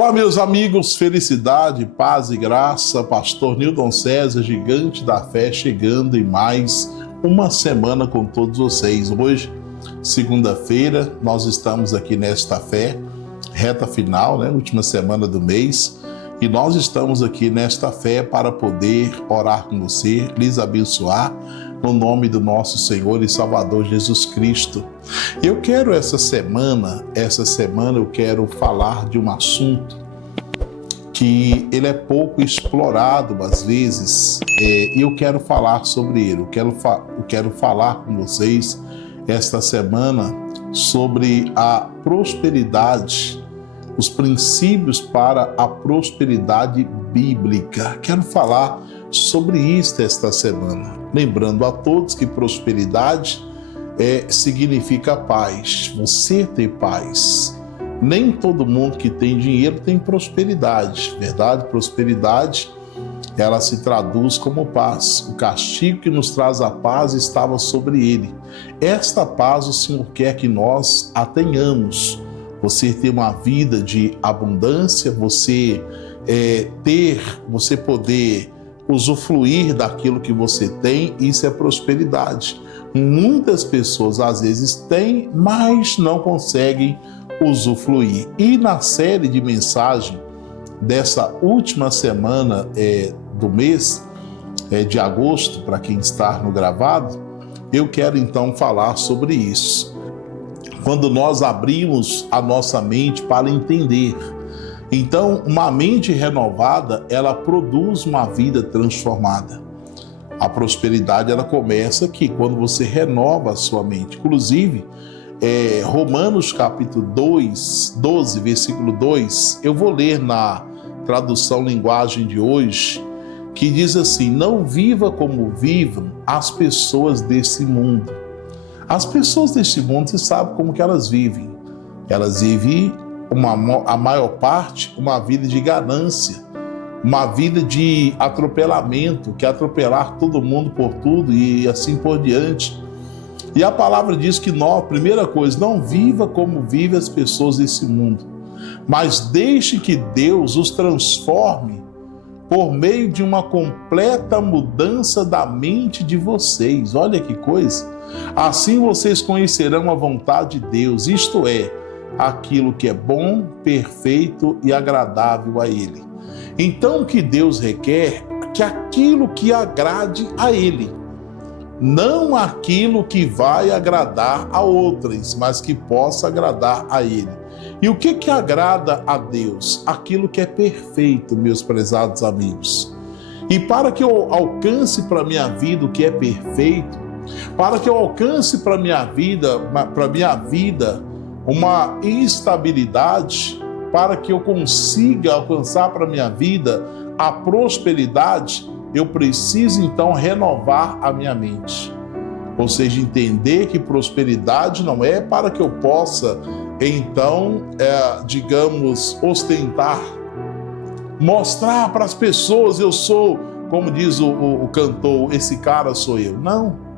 Olá, meus amigos, felicidade, paz e graça. Pastor Newton César, gigante da fé, chegando em mais uma semana com todos vocês. Hoje, segunda-feira, nós estamos aqui nesta fé, reta final, última semana do mês, e nós estamos aqui nesta fé para poder orar com você, lhes abençoar, no nome do nosso Senhor e Salvador Jesus Cristo. Eu quero essa semana eu quero falar de um assunto que ele é pouco explorado às vezes, e eu quero falar sobre ele. Eu quero falar com vocês esta semana sobre a prosperidade, os princípios para a prosperidade bíblica. Quero falar sobre isso esta semana. Lembrando a todos que prosperidade significa paz, você ter paz. Nem todo mundo que tem dinheiro tem prosperidade, verdade? Prosperidade, ela se traduz como paz. O castigo que nos traz a paz estava sobre ele. Esta paz o Senhor quer que nós a tenhamos. Você ter uma vida de abundância, você poder usufruir daquilo que você tem, isso é prosperidade. Muitas pessoas às vezes têm, mas não conseguem usufruir. E na série de mensagem dessa última semana do mês de agosto, para quem está no gravado, eu quero então falar sobre isso. Quando nós abrimos a nossa mente para entender. Então, uma mente renovada, ela produz uma vida transformada. A prosperidade, ela começa aqui, quando você renova a sua mente. Inclusive, Romanos capítulo 12, versículo 2, eu vou ler na tradução linguagem de hoje, que diz assim: não viva como vivam as pessoas desse mundo. As pessoas deste mundo, você sabe como que elas vivem. Elas vivem, a maior parte, uma vida de ganância, uma vida de atropelamento, que é atropelar todo mundo por tudo e assim por diante. E a palavra diz que nós, primeira coisa, não viva como vivem as pessoas desse mundo, mas deixe que Deus os transforme por meio de uma completa mudança da mente de vocês. Olha que coisa! Assim vocês conhecerão a vontade de Deus, isto é, aquilo que é bom, perfeito e agradável a Ele. Então o que Deus requer é que aquilo que agrade a Ele, não aquilo que vai agradar a outros, mas que possa agradar a Ele. E o que agrada a Deus? Aquilo que é perfeito, meus prezados amigos. E para que eu alcance para a minha vida o que é perfeito, para que eu alcance para a minha vida uma estabilidade, para que eu consiga alcançar para a minha vida a prosperidade, eu preciso então renovar a minha mente. Ou seja, entender que prosperidade não é para que eu possa então, ostentar, mostrar para as pessoas, eu sou, como diz o cantor, esse cara sou eu. Não.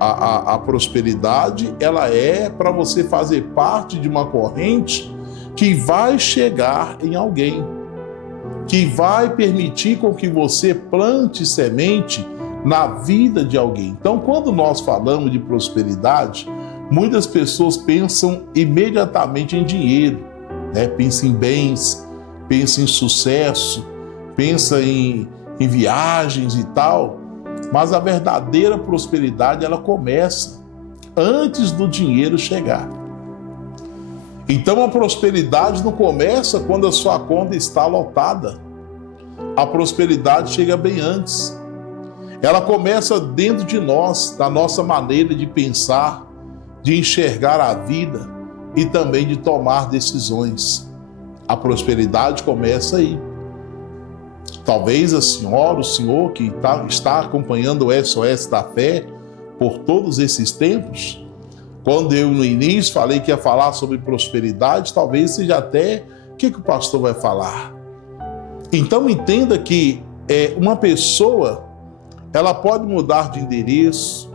A prosperidade, ela é para você fazer parte de uma corrente que vai chegar em alguém, que vai permitir com que você plante semente na vida de alguém. Então, quando nós falamos de prosperidade, muitas pessoas pensam imediatamente em dinheiro, pensam em bens, pensam em sucesso, pensam em viagens e tal. Mas a verdadeira prosperidade, ela começa antes do dinheiro chegar. Então a prosperidade não começa quando a sua conta está lotada. A prosperidade chega bem antes. Ela começa dentro de nós, da nossa maneira de pensar, de enxergar a vida e também de tomar decisões. A prosperidade começa aí. Talvez a senhora, o senhor que está acompanhando o SOS da Fé por todos esses tempos, quando eu no início falei que ia falar sobre prosperidade, talvez seja até o que o pastor vai falar. Então entenda que uma pessoa, ela pode mudar de endereço,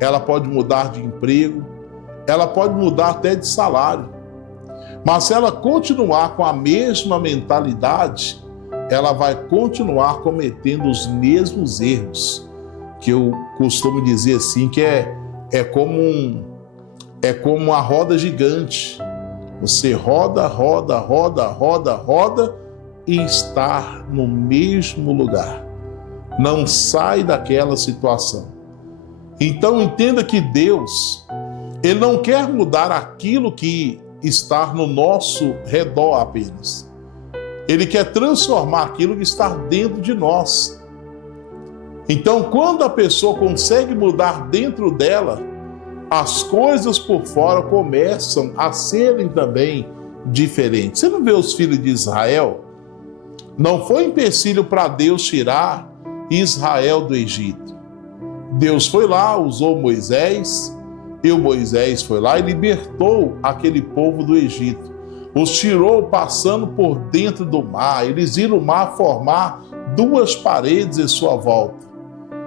ela pode mudar de emprego, ela pode mudar até de salário. Mas se ela continuar com a mesma mentalidade, ela vai continuar cometendo os mesmos erros, que eu costumo dizer assim, que é como uma roda gigante. Você roda, roda, roda, roda, roda e está no mesmo lugar. Não sai daquela situação. Então entenda que Deus, Ele não quer mudar aquilo que está no nosso redor apenas. Ele quer transformar aquilo que está dentro de nós. Então, quando a pessoa consegue mudar dentro dela, as coisas por fora começam a serem também diferentes. Você não vê os filhos de Israel? Não foi empecilho para Deus tirar Israel do Egito. Deus foi lá, usou Moisés, e o Moisés foi lá e libertou aquele povo do Egito. Os tirou passando por dentro do mar. Eles viram o mar formar 2 paredes em sua volta.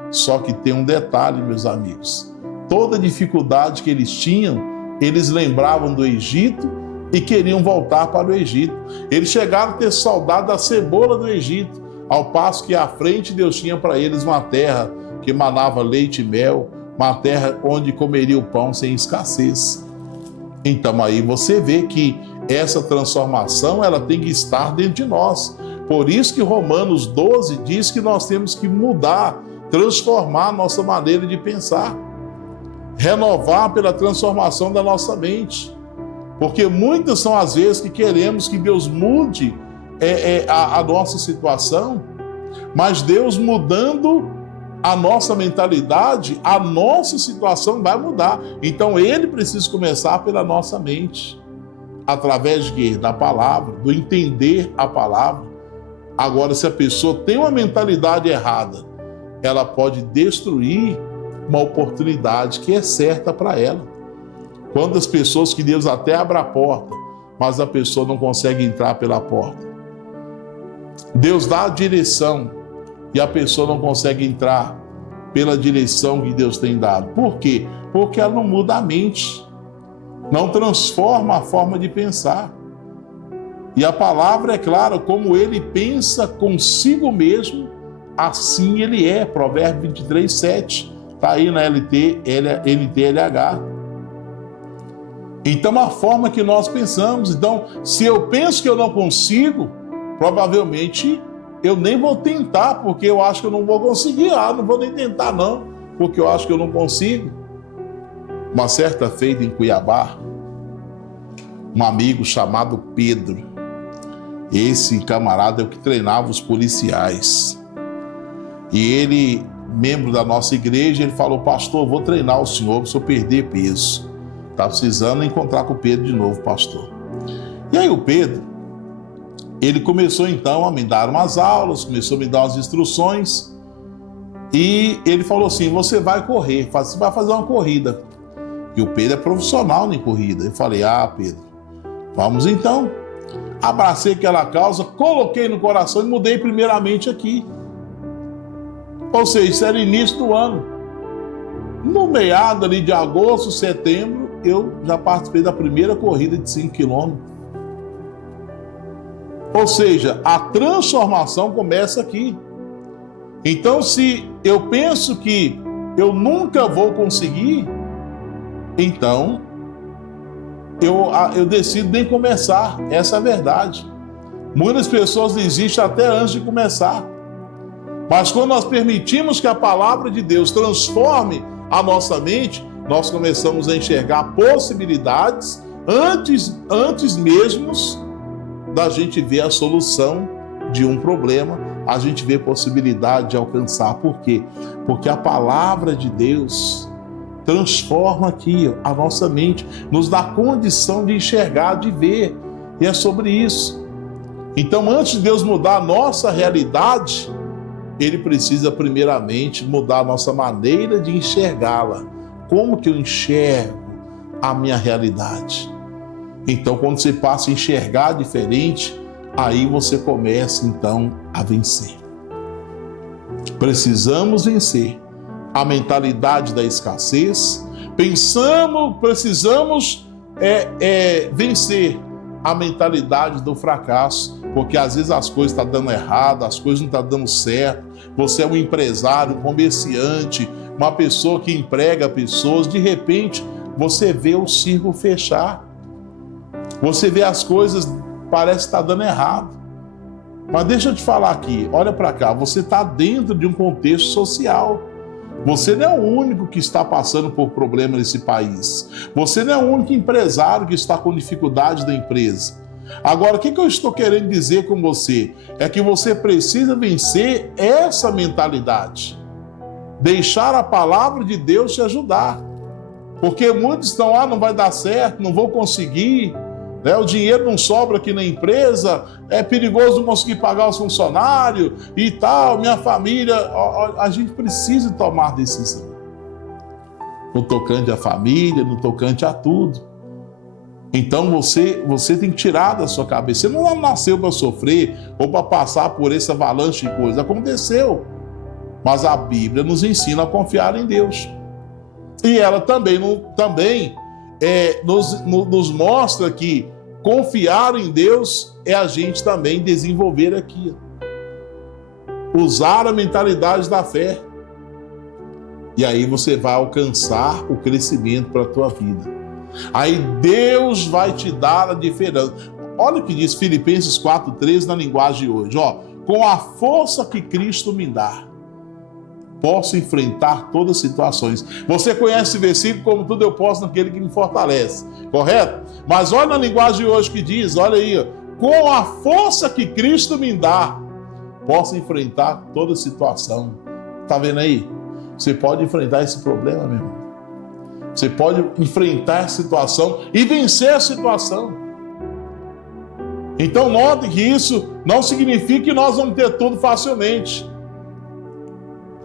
Só que tem um detalhe, meus amigos. Toda dificuldade que eles tinham, eles lembravam do Egito e queriam voltar para o Egito. Eles chegaram a ter saudade da cebola do Egito, ao passo que à frente Deus tinha para eles uma terra que manava leite e mel, uma terra onde comeria o pão sem escassez. Então aí você vê que essa transformação ela tem que estar dentro de nós. Por isso que Romanos 12 diz que nós temos que mudar, transformar a nossa maneira de pensar, renovar pela transformação da nossa mente. Porque muitas são as vezes que queremos que Deus mude a nossa situação, mas Deus mudando a nossa mentalidade, a nossa situação vai mudar. Então Ele precisa começar pela nossa mente, através da palavra, do entender a palavra. Agora, se a pessoa tem uma mentalidade errada, ela pode destruir uma oportunidade que é certa para ela. Quantas pessoas que Deus até abre a porta, mas a pessoa não consegue entrar pela porta. Deus dá a direção e a pessoa não consegue entrar pela direção que Deus tem dado. Por quê? Porque ela não muda a mente, não transforma a forma de pensar. E a palavra é clara, como ele pensa consigo mesmo, assim ele é. Provérbio 23, 7. Está aí na NTLH. Então, a forma que nós pensamos. Então, se eu penso que eu não consigo, provavelmente eu nem vou tentar, porque eu acho que eu não vou conseguir. Não vou nem tentar não, porque eu acho que eu não consigo. Uma certa feita em Cuiabá, um amigo chamado Pedro, esse camarada é o que treinava os policiais. E ele, membro da nossa igreja, ele falou: pastor, eu vou treinar o senhor para o senhor perder peso. Está precisando encontrar com o Pedro de novo, pastor. E aí o Pedro, ele começou então a me dar umas aulas, começou a me dar umas instruções. E ele falou assim: você vai correr, você vai fazer uma corrida. E o Pedro é profissional em corrida. Eu falei: Pedro, vamos então. Abracei aquela causa, coloquei no coração e mudei primeiramente aqui. Ou seja, isso era início do ano. No meado ali de agosto, setembro, eu já participei da primeira corrida de 5 quilômetros. Ou seja, a transformação começa aqui. Então, se eu penso que eu nunca vou conseguir, então eu decido nem começar. Essa é a verdade. Muitas pessoas desistem até antes de começar. Mas quando nós permitimos que a palavra de Deus transforme a nossa mente, nós começamos a enxergar possibilidades antes mesmo da gente ver a solução de um problema. A gente vê possibilidade de alcançar. Por quê? Porque a palavra de Deus transforma aqui a nossa mente, nos dá condição de enxergar, de ver. E é sobre isso. Então, antes de Deus mudar a nossa realidade, Ele precisa primeiramente mudar a nossa maneira de enxergá-la. Como que eu enxergo a minha realidade? Então, quando você passa a enxergar diferente, aí você começa então a vencer. Precisamos vencer a mentalidade da escassez. Precisamos vencer a mentalidade do fracasso, porque às vezes as coisas estão dando errado, as coisas não estão dando certo. Você é um empresário, um comerciante, uma pessoa que emprega pessoas, de repente você vê o círculo fechar. Você vê as coisas, parece que está dando errado. Mas deixa eu te falar aqui, olha para cá, você está dentro de um contexto social. Você não é o único que está passando por problema nesse país. Você não é o único empresário que está com dificuldade da empresa. Agora, o que eu estou querendo dizer com você? É que você precisa vencer essa mentalidade. Deixar a palavra de Deus te ajudar. Porque muitos estão, não vai dar certo, não vou conseguir, né? O dinheiro não sobra aqui na empresa, é perigoso não conseguir pagar os funcionários e tal, minha família. A gente precisa tomar decisão. No tocante à família, no tocante a tudo. Então você tem que tirar da sua cabeça. Você não nasceu para sofrer ou para passar por essa avalanche de coisas. Aconteceu. Mas a Bíblia nos ensina a confiar em Deus. E ela também nos mostra que confiar em Deus é a gente também desenvolver aqui. Usar a mentalidade da fé. E aí você vai alcançar o crescimento para a tua vida. Aí Deus vai te dar a diferença. Olha o que diz Filipenses 4,13 na linguagem de hoje. Com a força que Cristo me dá, posso enfrentar todas as situações. Você conhece esse versículo como tudo eu posso naquele que me fortalece, correto? Mas olha na linguagem de hoje que diz, olha aí, com a força que Cristo me dá, posso enfrentar toda situação. Tá vendo aí? Você pode enfrentar esse problema, meu irmão. Você pode enfrentar a situação e vencer a situação. Então note que isso não significa que nós vamos ter tudo facilmente.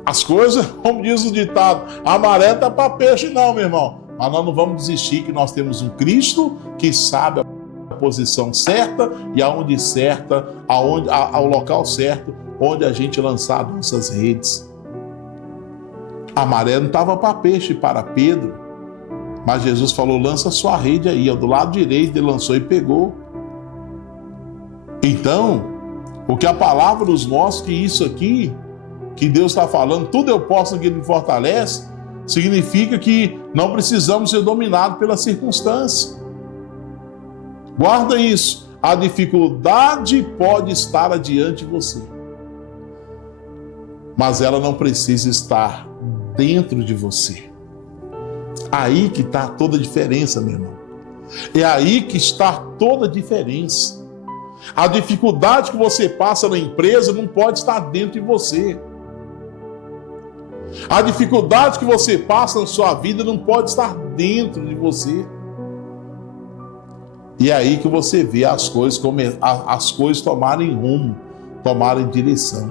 As coisas, como diz o ditado, a maré tá para peixe não, meu irmão. Mas nós não vamos desistir, que nós temos um Cristo que sabe a posição certa e aonde certa, ao local certo, onde a gente lançar nossas redes. A maré não estava para peixe, para Pedro. Mas Jesus falou, lança sua rede aí, do lado direito, ele lançou e pegou. Então, o que a palavra nos mostra que isso aqui, que Deus está falando, tudo eu posso naquele que me fortalece, significa que não precisamos ser dominados pela circunstância. Guarda isso, a dificuldade pode estar adiante de você, mas ela não precisa estar dentro de você. Aí que está toda a diferença, meu irmão. É aí que está toda a diferença. A dificuldade que você passa na empresa não pode estar dentro de você. A dificuldade que você passa na sua vida não pode estar dentro de você. E é aí que você vê as coisas tomarem rumo, tomarem direção.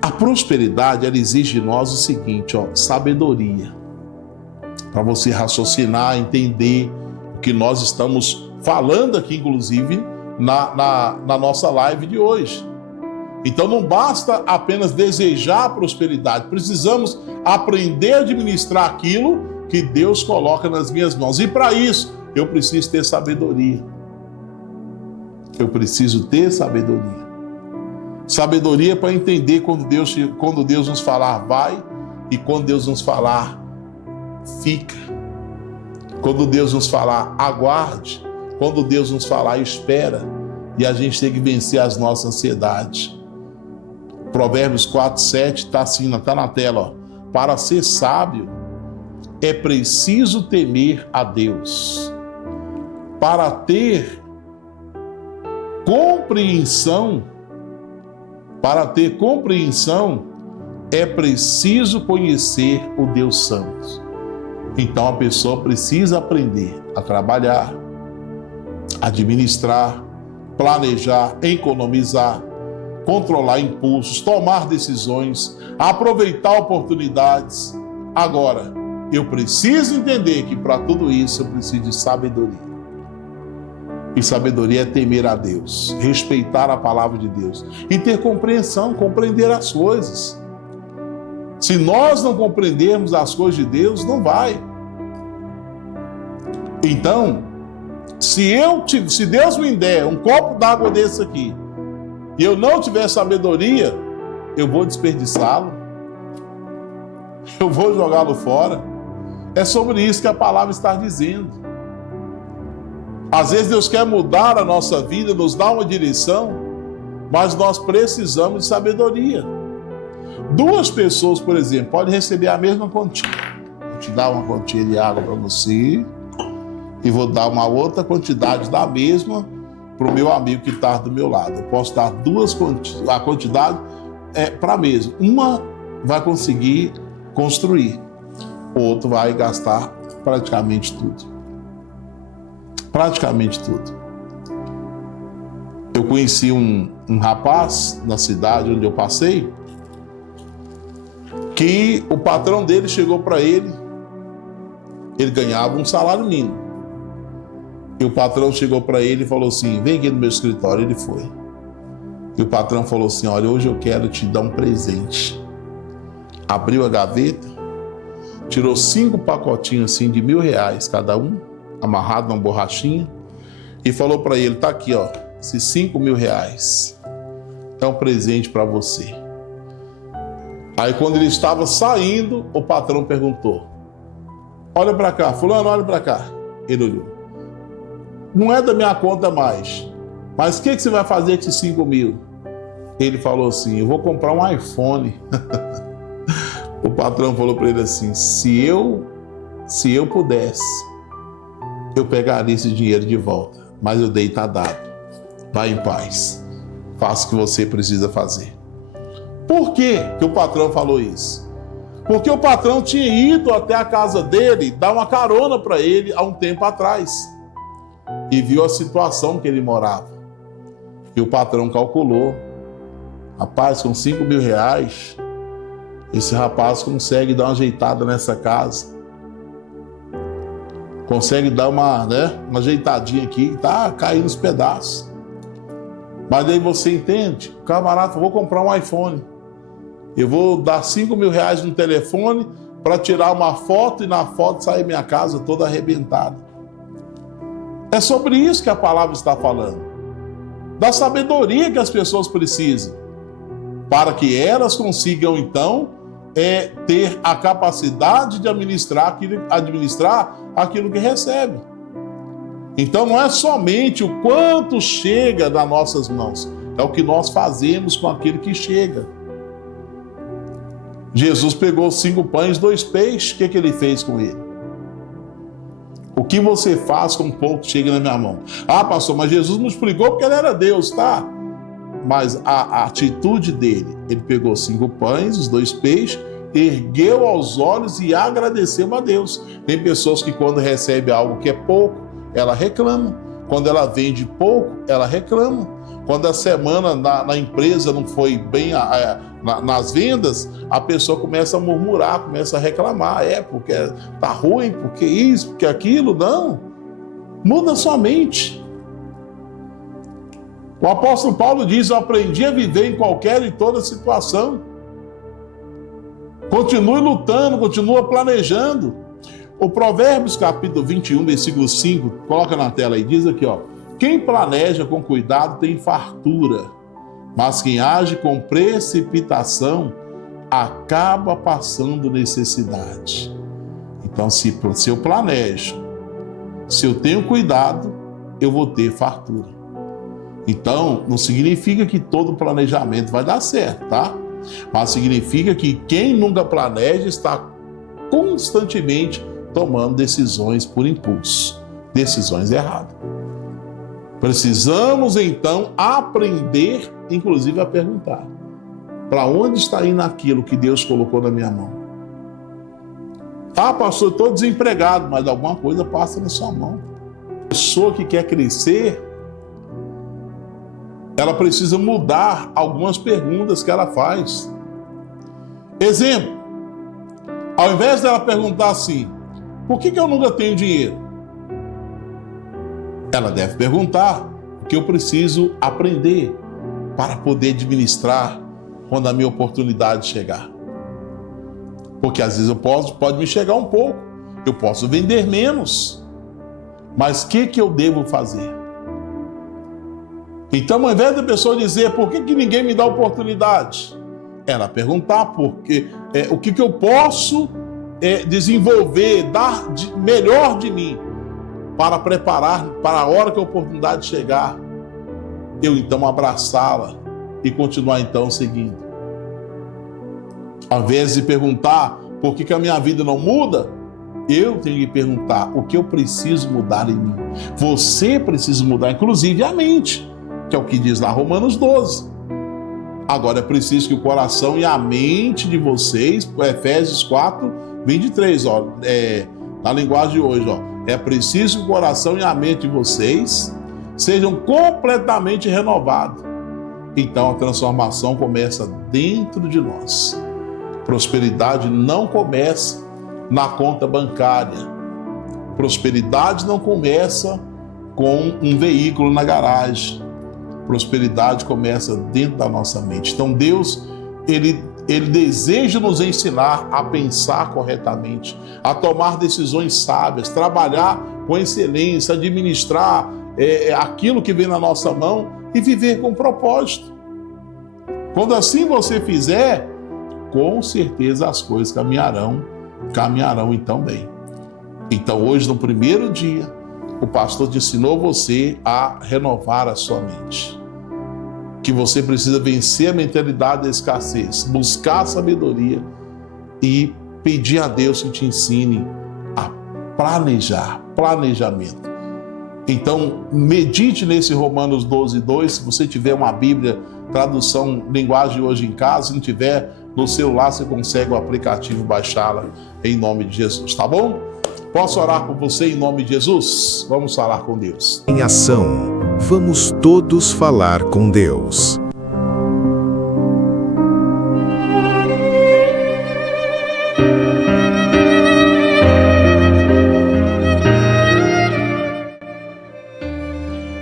A prosperidade, ela exige de nós o seguinte, sabedoria. Para você raciocinar, entender o que nós estamos falando aqui, inclusive, na nossa live de hoje. Então não basta apenas desejar a prosperidade, precisamos aprender a administrar aquilo que Deus coloca nas minhas mãos. E para isso, eu preciso ter sabedoria. Eu preciso ter sabedoria. Sabedoria para entender quando Deus nos falar vai e quando Deus nos falar fica. Quando Deus nos falar aguarde, quando Deus nos falar espera, e a gente tem que vencer as nossas ansiedades. Provérbios 4:7 está assim, está na tela. Para ser sábio é preciso temer a Deus. Para ter compreensão é preciso conhecer o Deus Santo. Então a pessoa precisa aprender a trabalhar, administrar, planejar, economizar, controlar impulsos, tomar decisões, aproveitar oportunidades. Agora, eu preciso entender que para tudo isso eu preciso de sabedoria. E sabedoria é temer a Deus, respeitar a palavra de Deus e ter compreensão, compreender as coisas. Se nós não compreendermos as coisas de Deus, não vai. Então, Se Deus me der um copo d'água desse aqui, e eu não tiver sabedoria, eu vou desperdiçá-lo, eu vou jogá-lo fora. É sobre isso que a palavra está dizendo. Às vezes Deus quer mudar a nossa vida, nos dar uma direção, mas nós precisamos de sabedoria. Duas pessoas, por exemplo, podem receber a mesma quantia. Vou te dar uma quantia de água para você e vou dar uma outra quantidade da mesma para o meu amigo que está do meu lado. Eu posso dar a quantidade para a mesma. Uma vai conseguir construir, o outro vai gastar praticamente tudo. Praticamente tudo. Eu conheci um rapaz na cidade onde eu passei, que o patrão dele chegou para ele ganhava um salário mínimo. E o patrão chegou para ele e falou assim: vem aqui no meu escritório. Ele foi. E o patrão falou assim: olha, hoje eu quero te dar um presente. Abriu a gaveta, tirou 5 pacotinhos assim de R$1.000 cada um, amarrado numa borrachinha, e falou para ele: tá aqui, ó, esses R$5.000 é um presente para você. Aí quando ele estava saindo, o patrão perguntou: olha para cá, fulano, olha para cá. Ele olhou: não é da minha conta mais, mas o que você vai fazer com esses 5.000? Ele falou assim: eu vou comprar um iPhone. O patrão falou para ele assim: se eu pudesse, eu pegaria esse dinheiro de volta, mas eu dei, tá dado. Vai em paz, faça o que você precisa fazer. Por que o patrão falou isso? Porque o patrão tinha ido até a casa dele dar uma carona para ele há um tempo atrás e viu a situação que ele morava. E o patrão calculou: rapaz, com R$5.000, esse rapaz consegue dar uma ajeitada nessa casa, consegue dar uma ajeitadinha aqui, que tá caindo os pedaços. Mas aí você entende, o camarada falou: vou comprar um iPhone, eu vou dar R$5.000 no telefone para tirar uma foto e na foto sair minha casa toda arrebentada. É sobre isso que a palavra está falando, da sabedoria que as pessoas precisam, para que elas consigam então ter a capacidade de administrar aquilo que recebe. Então não é somente o quanto chega das nossas mãos, é o que nós fazemos com aquilo que chega. Jesus pegou 5 pães, 2 peixes, o que ele fez com ele? O que você faz com o pouco que chega na minha mão? Ah, pastor, mas Jesus nos explicou porque ele era Deus, tá? Mas a atitude dele, ele pegou 5 pães, os 2 peixes, ergueu aos olhos e agradeceu a Deus. Tem pessoas que quando recebe algo que é pouco, ela reclama. Quando ela vende pouco, ela reclama. Quando a semana na empresa não foi bem nas vendas, a pessoa começa a murmurar, começa a reclamar. Porque tá ruim, porque isso, porque aquilo. Não. Muda sua mente. O apóstolo Paulo diz: eu aprendi a viver em qualquer e toda situação. Continue lutando, continua planejando. O Provérbios capítulo 21, versículo 5, coloca na tela aí, diz aqui, ó: quem planeja com cuidado tem fartura, mas quem age com precipitação acaba passando necessidade. Então, se eu planejo, se eu tenho cuidado, eu vou ter fartura. Então, não significa que todo planejamento vai dar certo, tá? Mas significa que quem nunca planeja está constantemente tomando decisões por impulso, decisões erradas. Precisamos então aprender, inclusive, a perguntar: para onde está indo aquilo que Deus colocou na minha mão? Ah, pastor, estou desempregado, mas alguma coisa passa na sua mão. A pessoa que quer crescer, ela precisa mudar algumas perguntas que ela faz. Exemplo: ao invés dela perguntar assim: por que eu nunca tenho dinheiro? Ela deve perguntar: o que eu preciso aprender para poder administrar quando a minha oportunidade chegar? Porque às vezes pode me chegar um pouco, eu posso vender menos, Mas o que eu devo fazer? Então, ao invés da pessoa dizer, por que ninguém me dá oportunidade? Ela perguntar o que eu posso desenvolver, dar melhor de mim para preparar para a hora que a oportunidade chegar, eu então abraçá-la e continuar então seguindo. Ao invés de perguntar por que a minha vida não muda, eu tenho que perguntar o que eu preciso mudar em mim. Você precisa mudar, inclusive a mente, que é o que diz lá Romanos 12. Agora é preciso que o coração e a mente de vocês, Efésios 4, 23, na linguagem de hoje, é preciso que o coração e a mente de vocês sejam completamente renovados. Então a transformação começa dentro de nós. Prosperidade não começa na conta bancária. Prosperidade não começa com um veículo na garagem. Prosperidade começa dentro da nossa mente. Então Deus, Ele deseja nos ensinar a pensar corretamente, a tomar decisões sábias, trabalhar com excelência, administrar aquilo que vem na nossa mão e viver com propósito. Quando assim você fizer, com certeza as coisas caminharão então bem. Então hoje, no primeiro dia, o pastor te ensinou você a renovar a sua mente. Que você precisa vencer a mentalidade da escassez, buscar a sabedoria e pedir a Deus que te ensine a planejamento. Então, medite nesse Romanos 12, 2. Se você tiver uma Bíblia, tradução, linguagem hoje em casa, se não tiver, no celular você consegue o aplicativo baixá-la em nome de Jesus, tá bom? Posso orar por você em nome de Jesus? Vamos falar com Deus. Em ação, vamos todos falar com Deus.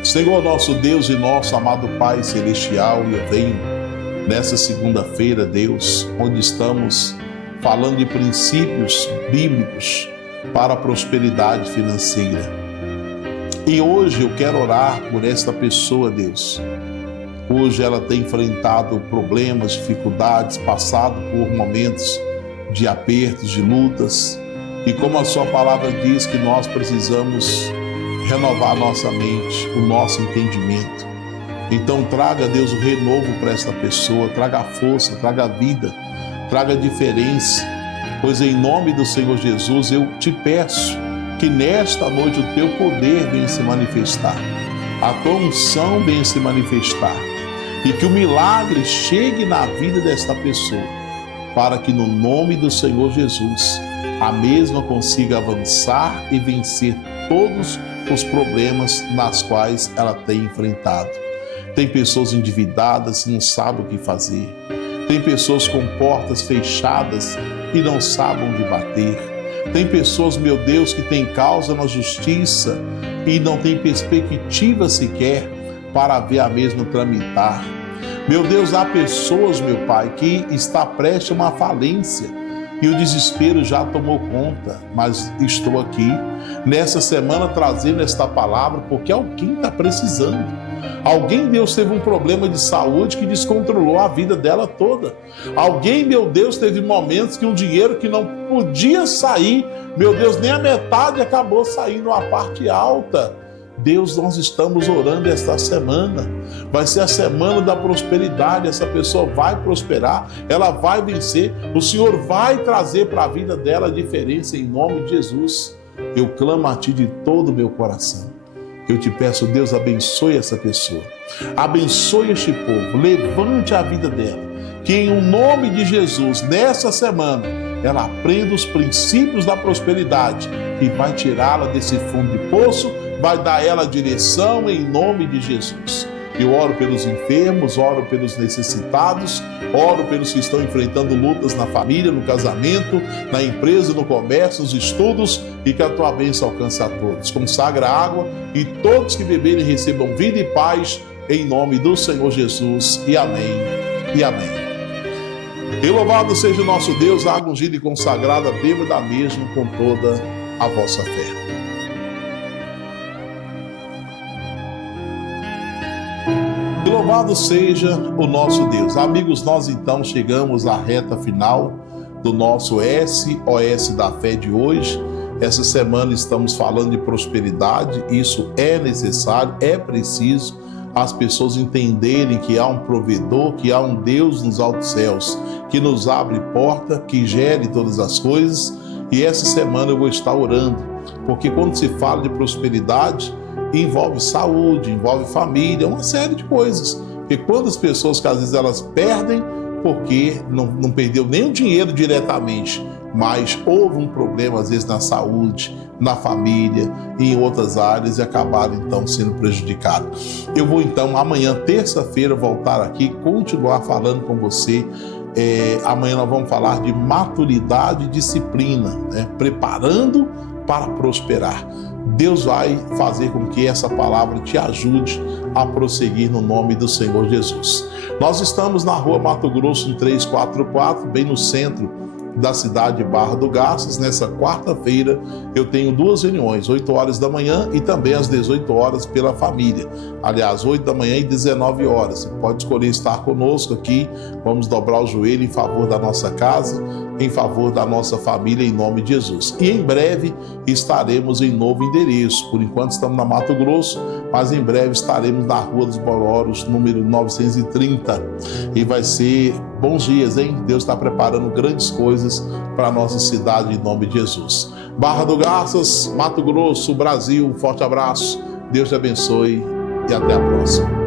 Senhor nosso Deus e nosso amado Pai Celestial, eu venho nessa segunda-feira, Deus, onde estamos falando de princípios bíblicos para a prosperidade financeira. E hoje eu quero orar por esta pessoa, Deus. Hoje ela tem enfrentado problemas, dificuldades, passado por momentos de apertos, de lutas. E como a sua palavra diz que nós precisamos renovar a nossa mente, o nosso entendimento. Então traga, Deus, o renovo para esta pessoa, traga força, traga vida, traga diferença, pois em nome do Senhor Jesus eu te peço que nesta noite o teu poder venha se manifestar, a tua unção venha se manifestar e que o milagre chegue na vida desta pessoa, para que no nome do Senhor Jesus a mesma consiga avançar e vencer todos os problemas nas quais ela tem enfrentado. Tem pessoas endividadas e não sabem o que fazer. Tem pessoas com portas fechadas e não sabem onde bater. Tem pessoas, meu Deus, que têm causa na justiça e não tem perspectiva sequer para ver a mesma tramitar. Meu Deus, há pessoas, meu Pai, que está prestes a uma falência e o desespero já tomou conta, mas estou aqui nessa semana trazendo esta palavra porque alguém está precisando. Alguém, Deus, teve um problema de saúde que descontrolou a vida dela toda. Alguém, meu Deus, teve momentos que um dinheiro que não podia sair, meu Deus, nem a metade acabou saindo a parte alta. Deus, nós estamos orando esta semana. Vai ser a semana da prosperidade. Essa pessoa vai prosperar, ela vai vencer. O Senhor vai trazer para a vida dela a diferença em nome de Jesus. Eu clamo a Ti de todo o meu coração. Eu te peço, Deus, abençoe essa pessoa. Abençoe este povo. Levante a vida dela. Que em nome de Jesus, nessa semana, ela aprenda os princípios da prosperidade e vai tirá-la desse fundo de poço, vai dar a ela direção em nome de Jesus. Eu oro pelos enfermos, oro pelos necessitados, oro pelos que estão enfrentando lutas na família, no casamento, na empresa, no comércio, nos estudos, e que a tua bênção alcance a todos. Consagra a água e todos que beberem recebam vida e paz em nome do Senhor Jesus. E amém. E amém. E louvado seja o nosso Deus, a água ungida e consagrada, beba da mesma com toda a vossa fé. Louvado seja o nosso Deus. Amigos, nós então chegamos à reta final do nosso SOS da Fé de hoje. Essa semana estamos falando de prosperidade. Isso é necessário, é preciso as pessoas entenderem que há um provedor, que há um Deus nos altos céus, que nos abre porta, que gere todas as coisas. E essa semana eu vou estar orando, porque quando se fala de prosperidade, envolve saúde, envolve família, uma série de coisas. Porque quantas pessoas que às vezes elas perdem porque não perdeu nem o dinheiro diretamente, mas houve um problema às vezes na saúde, na família e em outras áreas e acabaram então sendo prejudicados. Eu vou então amanhã, terça-feira, voltar aqui, continuar falando com você. Amanhã nós vamos falar de maturidade e disciplina, né? Preparando para prosperar. Deus vai fazer com que essa palavra te ajude a prosseguir no nome do Senhor Jesus. Nós estamos na rua Mato Grosso 344, bem no centro da cidade de Barra do Garças. Nessa quarta-feira eu tenho 2 reuniões, 8 horas da manhã e também às 18 horas pela família. Aliás, 8 da manhã e 19 horas. Você pode escolher estar conosco aqui. Vamos dobrar o joelho em favor da nossa casa, em favor da nossa família, em nome de Jesus. E em breve estaremos em novo endereço. Por enquanto estamos na Mato Grosso, mas em breve estaremos na Rua dos Bororos, número 930. E vai ser bons dias, hein? Deus está preparando grandes coisas para a nossa cidade, em nome de Jesus. Barra do Garças, Mato Grosso, Brasil, um forte abraço. Deus te abençoe e até a próxima.